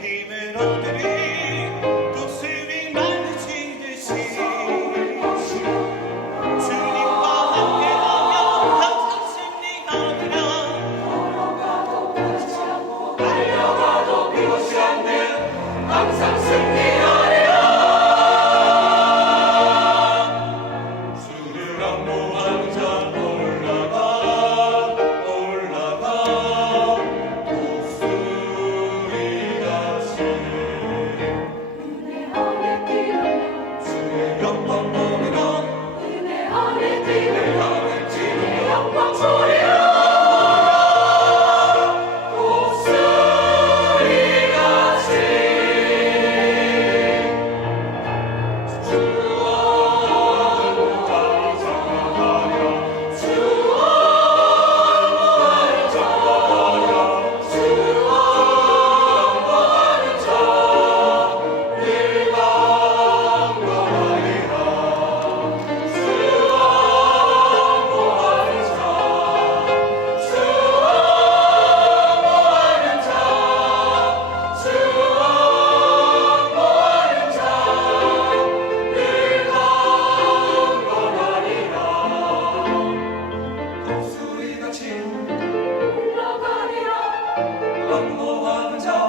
Redeemer, 먼저